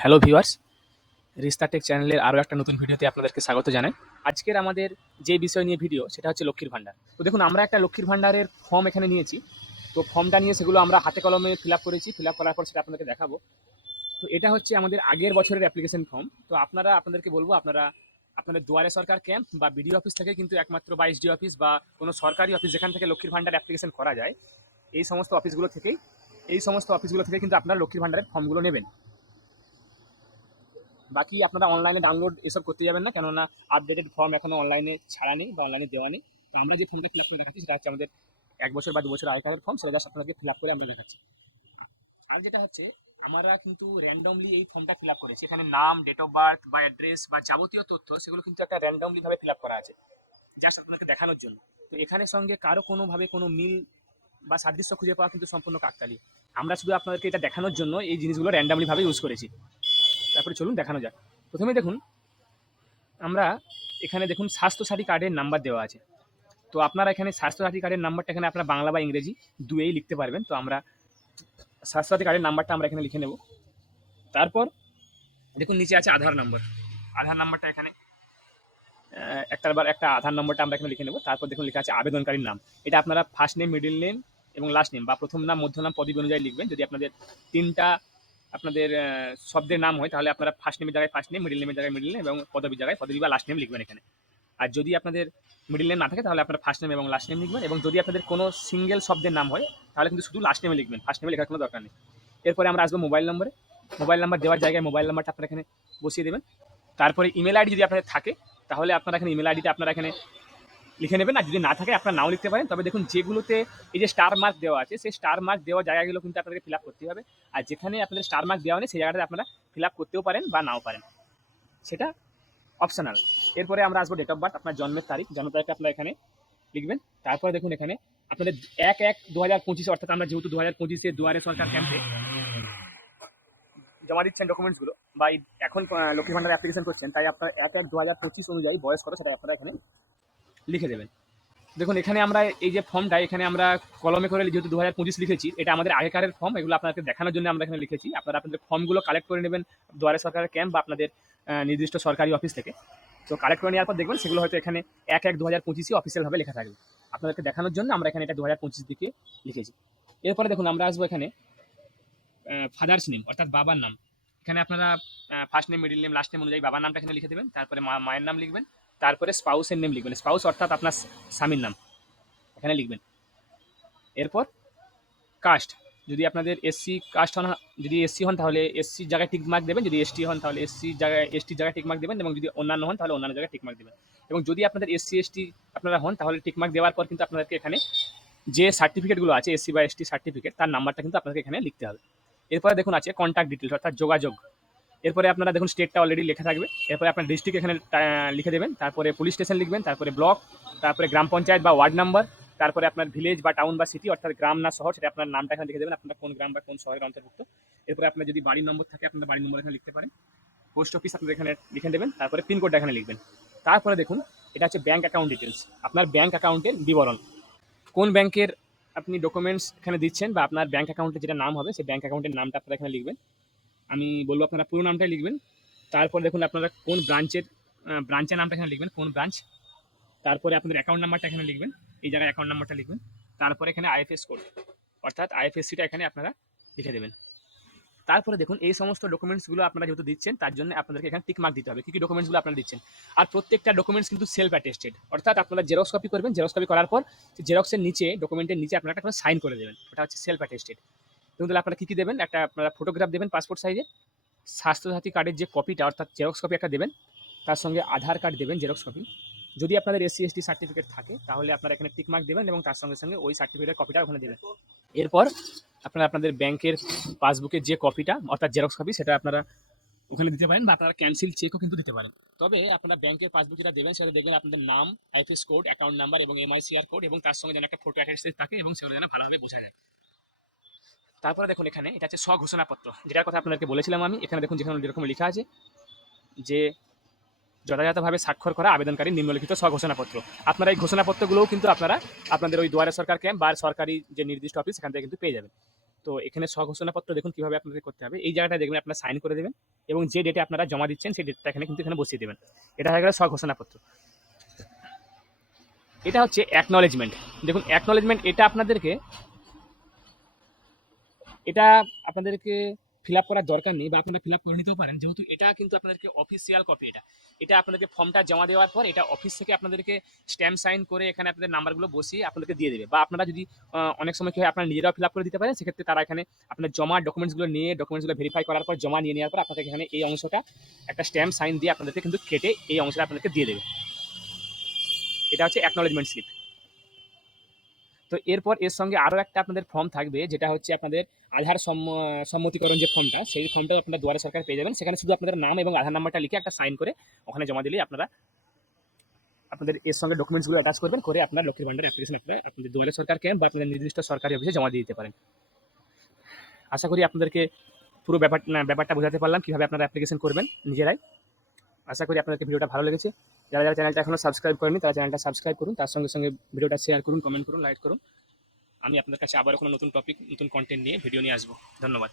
Hello viewers, রিস্তা take চ্যানেলের আরও একটা নতুন ভিডিওতে আপনাদেরকে স্বাগত জানাই। আজকের আমাদের যে বিষয় নিয়ে ভিডিও, সেটা হচ্ছে লক্ষ্মীর ভাণ্ডার। তো দেখুন, আমরা একটা লক্ষ্মীর ভাণ্ডারের ফর্ম এখানে নিয়েছি। তো ফর্মটা নিয়ে সেগুলো আমরা হাতে কলমে ফিল আপ করেছি। ফিল আপ করার পর সেটা আপনাদেরকে দেখাবো। তো এটা হচ্ছে আমাদের আগের বছরের অ্যাপ্লিকেশন ফর্ম তো আপনারা, আপনাদেরকে বলব, আপনারা, আপনাদের দুয়ারে সরকার ক্যাম্প বা বিডিও অফিস থেকে কিন্তু একমাত্র বা এসডি অফিস বা কোনো সরকারি অফিস যেখান থেকে লক্ষ্মীর ভাণ্ডার অ্যাপ্লিকেশন করা যায়, এই সমস্ত অফিসগুলো থেকেই, এই সমস্ত অফিসগুলো থেকে কিন্তু আপনারা লক্ষ্মীর ভাণ্ডারের ফর্মগুলো নেবেন। বাকি আপনারা অনলাইনে ডাউনলোড এসব করতে যাবেন না, কেননা আপডেটেড ফর্ম এখনও অনলাইনে ছাড়া নেই বা অনলাইনে দেওয়া নেই। তো আমরা যে ফর্মটা ফিল আপ করে দেখাচ্ছি, সেটা হচ্ছে আমাদের এক বছর বা দু বছর আগেকার ফর্ম সেটা জাস্ট আপনাদেরকে ফিল আপ করে আমরা দেখাচ্ছি। আর যেটা হচ্ছে, আমরা কিন্তু র্যান্ডমলি এই ফর্মটা ফিল আপ করেছি। এখানে নাম ডেট অফ বার্থ বা অ্যাড্রেস বা যাবতীয় তথ্য, সেগুলো কিন্তু একটা র্যান্ডমলি ভাবে ফিল আপ করা আছে জাস্ট আপনাদেরকে দেখানোর জন্য। তো এখানে সঙ্গে কারও কোনোভাবে কোনো মিল বা সাদৃশ্য খুঁজে পাওয়া কিন্তু সম্পূর্ণ কাকতালি আমরা শুধু আপনাদেরকে এটা দেখানোর জন্য এই জিনিসগুলো র্যান্ডমলি ভাবে ইউজ করেছি। তারপরে চলুন দেখানো যাক। প্রথমে দেখুন আমরা এখানে দেখুন স্বাস্থ্যসাথী কার্ডের নাম্বার দেওয়া আছে। তো আপনারা এখানে স্বাস্থ্যসাথী কার্ডের নাম্বারটা এখানে আপনারা বাংলা বা ইংরেজি দুয়েই লিখতে পারবেন। তো আমরা স্বাস্থ্যসাথী কার্ডের নাম্বারটা আমরা এখানে লিখে নেব। তারপর দেখুন নিচে আছে আধার নম্বর। আধার নাম্বারটা এখানে আহ, একটার বার একটা আধার নম্বরটা আমরা এখানে লিখে নেব। তারপর দেখুন লেখা আছে আবেদনকারীর নাম। এটা আপনারা ফার্স্ট নেম মিডিল নেম এবং লাস্ট নেম বা প্রথম নাম মধ্য নাম পদবি অনুযায়ী লিখবেন। যদি আপনাদের তিনটা আপনাদের শব্দের নাম হয়, তাহলে আপনারা ফার্স্ট নেমের জায়গায় ফার্স্ট নেম মিডিল নেমের জায়গায় মিডিল নেম এবং পদবীর জায়গায় পদবী বা লাস্ট নেম লিখবেন এখানে। আর যদি আপনাদের মিডিল নেম না থাকে, তাহলে আপনারা ফার্স্ট নেম এবং লাস্ট নেম লিখবেন এবং যদি আপনাদের কোনো সিঙ্গেল শব্দের নাম হয়, তাহলে কিন্তু শুধু লাস্ট নেমে লিখবেন ফার্স্ট নেমে লেখার কোনো দরকার নেই। এরপরে আমরা আসব মোবাইল নম্বরে মোবাইল নাম্বার দেওয়ার জায়গায় মোবাইল নাম্বারটা আপনারা এখানে বসিয়ে দেবেন। তারপরে ইমেল আইডি যদি আপনাদের থাকে, তাহলে আপনারা এখানে ইমেল আইডিটা আপনারা এখানে লিখে নেবেন। আর যদি না থাকে, আপনারা নাও লিখতে পারেন। তবে দেখুন, যেগুলোতে এই যে স্টার মার্ক দেওয়া আছে, সেই স্টার মার্ক দেওয়া জায়গাগুলো কিন্তু আপনাদেরকে ফিল করতে হবে। আর যেখানে আপনাদের স্টার মার্ক দেওয়া নেই, সেই জায়গাটাতে আপনারা ফিল আপ করতেও পারেন বা নাও পারেন। সেটা অপশনাল এরপরে আমরা আসব ডেট অফ বার্থ আপনার জন্মের তারিখ। জন্ম তারিখটা আপনারা এখানে লিখবেন। তারপরে দেখুন এখানে, আপনাদের এক এক দু হাজার পঁচিশে, অর্থাৎ আমরা যেহেতু দু হাজার পঁচিশে দুয়ারে সরকার ক্যাম্পে জমা দিচ্ছেন ডকুমেন্টসগুলো বা এখন লক্ষ্মী ভান্ডার অ্যাপ্লিকেশন করছেন, তাই আপনার এক এক দু হাজার পঁচিশ অনুযায়ী বয়স কত, সেটা আপনারা এখানে লিখে দেবেন। দেখুন, এখানে আমরা এই যে ফর্মটা এখানে আমরা কলমে করে যেহেতু দু হাজার পঁচিশ লিখেছি, এটা আমাদের আগেকারের ফর্ম এগুলো আপনাদেরকে দেখানোর জন্য আমরা এখানে লিখেছি। আপনারা আপনাদের ফর্মগুলো কালেক্ট করে নেবেন দুয়ারে সরকারের ক্যাম্প বা আপনাদের নির্দিষ্ট সরকারি অফিস থেকে। তো কালেক্ট করে নেওয়ার পর দেখবেন সেগুলো হয়তো এখানে এক এক দু হাজার পঁচিশে অফিসিয়ালভাবে লেখা থাকবে। আপনাদেরকে দেখানোর জন্য আমরা এখানে এটা দু হাজার পঁচিশ দিকে লিখেছি। এরপরে দেখুন, আমরা আসব এখানে ফাদার্স নেম অর্থাৎ বাবার নাম। এখানে আপনারা first name middle name last name অনুযায়ী বাবার নামটা এখানে লিখে দেবেন। তারপরে মায়ের নাম লিখবেন। তারপরে স্পাউসের নেম লিখবেন। স্পাউস অর্থাৎ আপনার স্বামীর নাম। এখানে লিখবেন। এরপর কাস্ট যদি আপনাদের এসসি কাস্ট হন, যদি এসসি হন, তাহলে এসসি জায়গায় টিক মার্ক দেবেন। যদি এসটি হন, তাহলে এসসি জায়গায় এসটি জায়গায় টিক মার্ক দেবেন এবং যদি অন্যান্য হন, তাহলে অন্যান্য জায়গায় টিক মার্ক দেবেন। এবং যদি আপনাদের এসসি এসটি আপনারা হন, তাহলে টিক মার্ক দেওয়ার পর কিন্তু আপনাদেরকে এখানে যে সার্টিফিকেটগুলো আছে এসসি বা এসটি সার্টিফিকেট তার নাম্বারটা কিন্তু আপনাদেরকে এখানে লিখতে হবে। এরপরে দেখুন আছে কন্ট্যাক্ট ডিটেলস অর্থাৎ যোগাযোগ। এরপরে আপনারা দেখুন স্টেটটা অলরেডি লেখা থাকবে। এরপরে আপনার ডিস্ট্রিক্ট এখানে লিখে দেবেন। তারপরে পুলিশ স্টেশন লিখবেন, তারপরে ব্লক তারপরে গ্রাম পঞ্চায়েত বা ওয়ার্ড নাম্বার তারপরে আপনার ভিলেজ বা টাউন বা সিটি অর্থাৎ গ্রাম না শহর, সেটা আপনার নামটা এখানে লিখে দেবেন, আপনার কোন গ্রাম বা কোন শহরের অন্তর্ভুক্ত। এরপরে আপনার যদি বাড়ির নম্বর থাকে, আপনার বাড়ির নম্বর এখানে লিখতে পারেন। পোস্ট অফিস আপনাদের এখানে লিখে দেবেন, তারপরে পিনকোডটা এখানে লিখবেন। তারপরে দেখুন, এটা হচ্ছে ব্যাঙ্ক অ্যাকাউন্ট ডিটেলস আপনার ব্যাঙ্ক অ্যাকাউন্টের বিবরণ। কোন ব্যাংকের আপনি ডকুমেন্টস এখানে দিচ্ছেন বা আপনার ব্যাঙ্ক অ্যাকাউন্টে যেটা নাম হবে, সেই ব্যাঙ্ক অ্যাকাউন্টের নামটা আপনারা এখানে লিখবেন। আমি বলব আপনারা পুরো নামটাই লিখবেন। তারপর দেখুন আপনারা কোন ব্রাঞ্চের ব্রাঞ্চের নামটা এখানে লিখবেন, কোন ব্রাঞ্চ তারপরে আপনাদের অ্যাকাউন্ট নাম্বারটা এখানে লিখবেন, এই জায়গায় অ্যাকাউন্ট নাম্বারটা লিখবেন। তারপরে এখানে আইএফএস কোড অর্থাৎ আইএফএসসিটা এখানে আপনারা লিখে দেবেন। তারপরে দেখুন এই সমস্ত ডকুমেন্টসগুলো আপনারা যেহেতু দিচ্ছেন, তার জন্য আপনাদেরকে এখানে টিক মার্ক দিতে হবে। কী কী ডকুমেন্টসগুলো আপনারা দিচ্ছেন? আর প্রত্যেকটা ডকুমেন্টস কিন্তু সেলফ অ্যাটেস্টেড অর্থাৎ আপনারা জেরক্স কপি করবেন জেরক্স কপি করার পর জেরক্সের নিচে ডকুমেন্টের নিচে আপনারা একটা সাইন করে দেবেন। ওটা হচ্ছে সেলফ অ্যাটেস্টেড এবং তাহলে আপনারা কী কী দেবেন? একটা আপনারা ফটোগ্রাফ দেবেন পাসপোর্ট সাইজের স্বাস্থ্যসাথী কার্ডের যে কপিটা অর্থাৎ জেরক্স কপি একটা দেবেন। তার সঙ্গে আধার কার্ড দেবেন জেরক্স কপি যদি আপনাদের এসসি এসটি সার্টিফিকেট থাকে, তাহলে আপনারা এখানে টিকমার্ক দেবেন এবং তার সঙ্গে সঙ্গে ওই সার্টিফিকেটের কপিটা ওখানে দেবেন। এরপর আপনারা আপনাদের ব্যাংকের পাসবুকের যে কপিটা অর্থাৎ জেরক্স কপি সেটা আপনারা ওখানে দিতে পারেন বা আপনারা ক্যান্সেল চেকও কিন্তু দিতে পারেন। তবে আপনারা ব্যাংকের পাসবুক যেটা দেবেন, সেটা দেখবেন আপনাদের নাম আইএফএস কোড অ্যাকাউন্ট নাম্বার এবং এমআইসিআর কোড এবং তার সঙ্গে যেন একটা ফটো অ্যাটাচ থাকে এবং সেগুলো যেন ভালোভাবে বোঝা যায়। তারপরে দেখুন এখানে, এটা হচ্ছে স্বঘোষণাপত্র। যেটার কথা আপনাদেরকে বলেছিলাম আমি, এখানে দেখুন যেখানে যেরকম লেখা আছে যে যথাযথভাবে স্বাক্ষর করা আবেদনকারী নিম্নলিখিত স্বঘোষণাপত্র। আপনারা এই ঘোষণাপত্রগুলোও কিন্তু আপনারা আপনাদের ওই দুয়ারে সরকার ক্যাম্প বা সরকারি যে নির্দিষ্ট অফিস, সেখান থেকে কিন্তু পেয়ে যাবেন। তো এখানে স্বঘোষণাপত্র দেখুন কীভাবে আপনাদের করতে হবে। এই জায়গাটা দেখবেন আপনারা সাইন করে দেবেন এবং যে ডেটে আপনারা জমা দিচ্ছেন, সেই ডেটটা এখানে কিন্তু এখানে বসিয়ে দেবেন। এটা হয়ে গেল স্বঘোষণাপত্র। এটা হচ্ছে অ্যাকনলেজমেন্ট দেখুন অ্যাকনলেজমেন্ট এটা আপনাদেরকে এটা আপনাদেরকে ফিল আপ করার দরকার নেই বা আপনারা ফিল আপ করে নিতেও পারেন। যেহেতু এটা কিন্তু আপনাদেরকে অফিসিয়াল কপি এটা। এটা আপনাদেরকে ফর্মটা জমা দেওয়ার পর এটা অফিস থেকে আপনাদেরকে স্ট্যাম্প সাইন করে এখানে আপনাদের নাম্বারগুলো বসিয়ে আপনাদেরকে দিয়ে দেবে। বা আপনারা যদি অনেক সময় কি হয় আপনারা নিজেরাও ফিল আপ করে দিতে পারেন, সেক্ষেত্রে তারা এখানে আপনার জমা ডকুমেন্টসগুলো নিয়ে ডকুমেন্টসগুলো ভেরিফাই করার পর জমা নিয়ে নেওয়ার পর আপনাদের এখানে এই অংশটা একটা স্ট্যাম্প সাইন দিয়ে আপনাদেরকে কিন্তু কেটে এই অংশটা আপনাদেরকে দিয়ে দেবে। এটা হচ্ছে অ্যাকনলেজমেন্ট স্লিপ তো এরপর এর সঙ্গে আরও একটা আপনাদের ফর্ম থাকবে, যেটা হচ্ছে আপনাদের আধার সম্ম- সম্মতিকরণ যে ফর্মটা সেই ফর্মটাও আপনারা দুয়ারে সরকার পেয়ে যাবেন। সেখানে শুধু আপনাদের নাম এবং আধার নাম্বারটা লিখে একটা সাইন করে ওখানে জমা দিলেই আপনারা, আপনাদের এর সঙ্গে ডকুমেন্টসগুলো অ্যাটাচ করবেন, করে আপনার লক্ষ্মীর ভান্ডার অ্যাপ্লিকেশন আপনারা, আপনাদের দুয়ারে সরকার ক্যাম্প বা আপনাদের নির্দিষ্ট সরকারি অফিসে জমা দিয়ে দিতে পারেন। আশা করি আপনাদেরকে পুরো ব্যাপার ব্যাপারটা বোঝাতে পারলাম, কীভাবে আপনারা অ্যাপ্লিকেশন করবেন নিজেরাই। আশা করি আপনাদেরকে ভিডিওটা ভালো লেগেছে। যারা যারা চ্যানেলটা এখনও সাবস্ক্রাইব করেনি তারা চ্যানেলটা সাবস্ক্রাইব করুন, তার সঙ্গে সঙ্গে ভিডিওটা শেয়ার করুন কমেন্ট করুন লাইক করুন। আমি আপনার কাছে আবার কোনো নতুন টপিক নতুন কন্টেন্ট নিয়ে ভিডিও নিয়ে আসব। ধন্যবাদ।